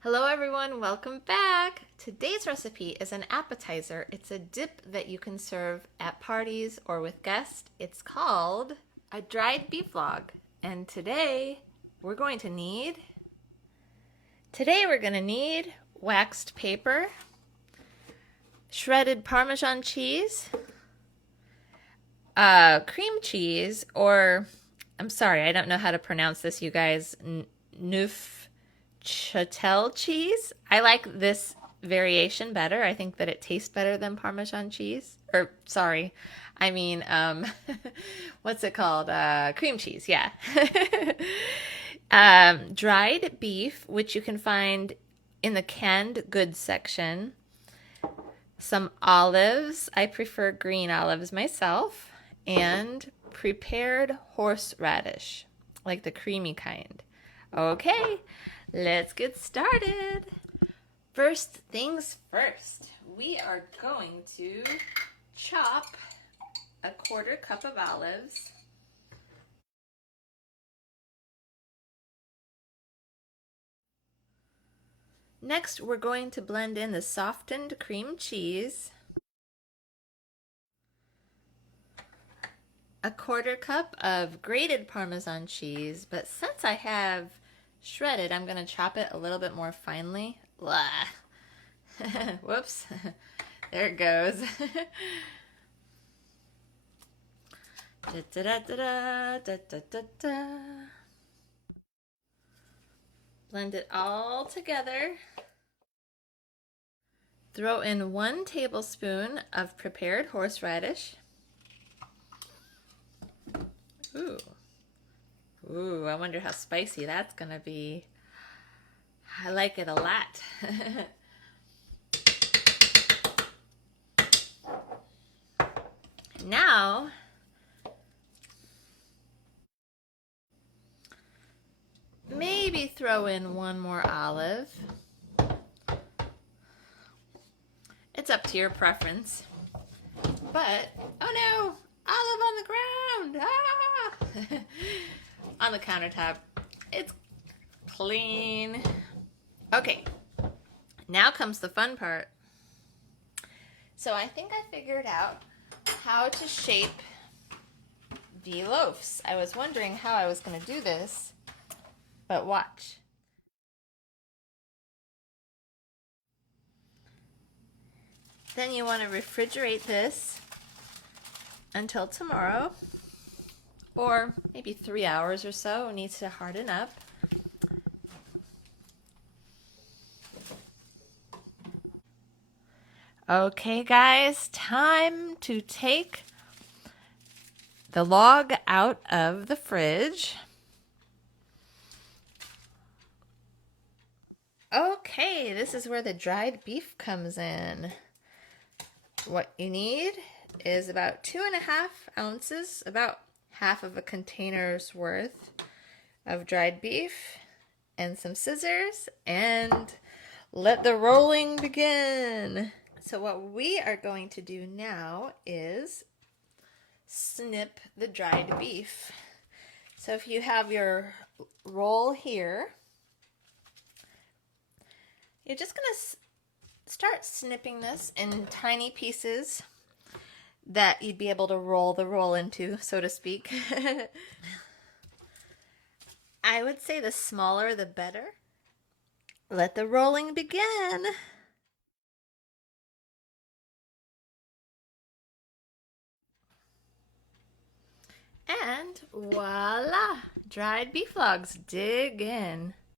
Hello everyone, welcome back! Today's recipe is an appetizer. It's a dip that you can serve at parties or with guests. It's called a dried beef log. And we're going to need waxed paper, shredded Parmesan cheese, cream cheese, or I'm sorry, I don't know how to pronounce this, you guys. Neufchâtel cheese. I like this variation better. I think that it tastes better than Parmesan cheese. Or sorry, I mean, what's it called? Cream cheese. Yeah. Dried beef, which you can find in the canned goods section. Some olives. I prefer green olives myself. And prepared horseradish, like the creamy kind. Okay, let's get started. First things first, we are going to chop a 1/4 cup of olives. Next, we're going to blend in the softened cream cheese, a 1/4 cup of grated Parmesan cheese, but since I have shredded, I'm going to chop it a little bit more finely. Whoops. There it goes. Blend it all together. Throw in 1 tablespoon of prepared horseradish. Ooh, I wonder how spicy that's gonna be. I like it a lot. Now, maybe throw in 1 more olive. It's up to your preference. But, oh no, olive on the ground! Ah! On the countertop. It's clean. Okay, now comes the fun part. So I think I figured out how to shape the loaves. I was wondering how I was going to do this, but watch. Then you want to refrigerate this until tomorrow, or maybe 3 hours or so. It needs to harden up. Okay, guys, time to take the log out of the fridge. Okay, this is where the dried beef comes in. What you need is about 2.5 ounces, about half of a container's worth of dried beef, and some scissors, and let the rolling begin. So what we are going to do now is snip the dried beef. So if you have your roll here, you're just going to start snipping this in tiny pieces that you'd be able to roll the roll into, so to speak. I would say the smaller the better. Let the rolling begin. And voila, dried beef logs. Dig in.